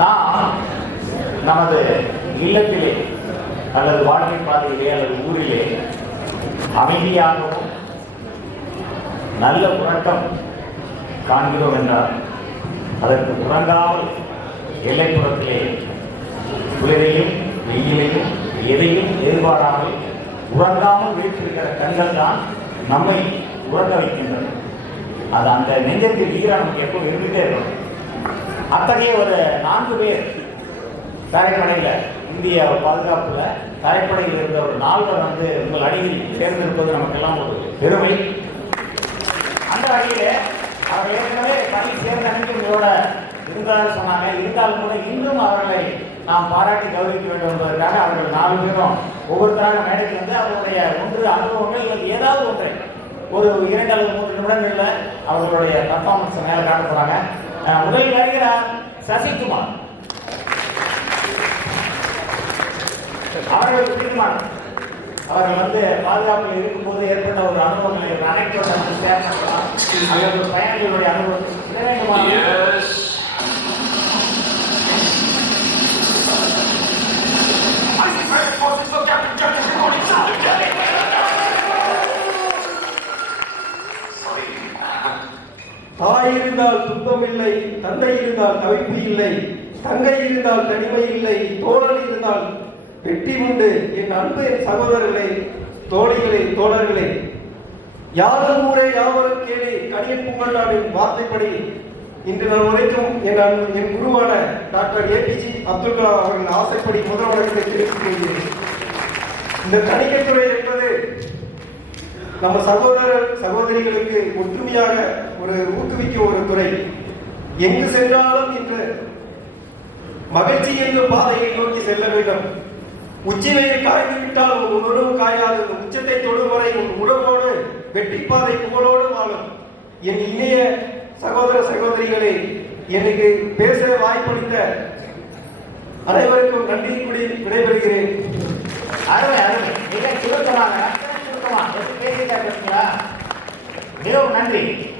நாம் நமது இல்லத்திலே அல்லது வாழ்க்கை பாதையிலே அல்லது ஊரிலே அமைதியாகவும் நல்ல உறக்கம் காண்கிறோம் என்றால் அதற்கு உறங்காமல் எல்லைப்புறத்திலே குளிரையும் வெயிலையும் எதையும் எதிர்பாராமல் உறங்காமல் வீட்டிருக்கிற கண்கள் தான் நம்மை உறங்க வைக்கின்றன. அது அந்த நெஞ்சத்தில் ஈரா நமக்கு எப்போ இருந்துகிட்டே இருக்கும். அத்தகைய ஒரு 4 பேர் தரைப்படையில் இந்திய பாதுகாப்பில் தரைப்படையில் இருந்த ஒரு 4 வந்து உங்கள் அணியில் தேர்ந்தெடுப்பது நமக்கெல்லாம் ஒரு பெருமை. அந்த வகையில் அவர்கள் ஏற்கனவே பணி சேர்ந்த அன்றைக்கு உங்களோட இருந்தாலும் சொன்னாங்க. இருந்தாலும் கூட இன்னும் அவர்களை நாம் பாராட்டி கௌரவிக்க வேண்டும் என்பதற்காக அவர்கள் 4 பேரும் ஒவ்வொருத்தராக மேடைக்கு வந்து அவர்களுடைய ஒன்று அனுபவங்கள் இல்லை ஏதாவது ஒன்றை ஒரு 2 அல்லது 3 நிமிடங்களில் அவர்களுடைய பர்ஃபார்மன்ஸ் மேலே காட்ட போகிறாங்க. முதலில் வருகிறார் சசிகுமார். அவர்களுக்கு தீர்மானம் அவர்கள் வந்து பாதுகாப்பில் இருக்கும்போது ஏற்பட்ட ஒரு அனுபவங்களை ஒரு அனைத்து ஷேர் பண்ணலாம். அவர்கள் பயணிகளுடைய அனுபவத்தை தாய் இருந்தால் துன்பம் இல்லை, தந்தை இருந்தால் தவிப்பு இல்லை, தங்கை இருந்தால் தனிமை இல்லை, தோழர் இருந்தால் வெற்றி உண்டு. என் அன்பு சகோதரர்களே, தோழிகளே, தோழர்களே, யாரும் ஊரே யாவரும் கேளு கணியன் பூங்கொண்டாவின் வார்த்தைப்படி இன்று நான் உரைக்கும் என் குருவான டாக்டர் ஏபிஜே அப்துல் கலாம் அவர்கள் ஆசைப்படி முதல் வழக்கத்தை தெரிவித்துக் கொள்கிறேன். இந்த கணிகத்துறை என்பது நம்ம சகோதரிகளுக்கு ஒற்றுமையாக ஒரு ஊக்குவிக்கும் ஒரு துறை. எங்கு சென்றாலும் இன்று மகிழ்ச்சி என்ற பாதையை நோக்கி செல்ல வேண்டும். உச்சி வெயில் காய்ந்து விட்டால் ஒரு உணவு காயாது. உச்சத்தை தொடும் வரை ஒரு உணவோடு வெற்றி பாதை புகழோடு வாழும். என் இணைய சகோதர சகோதரிகளே, எனக்கு பேச வாய்ப்பளித்த அனைவருக்கும் நன்றி கூறி விடைபெறுகிறேன். மிகவும் நன்றி.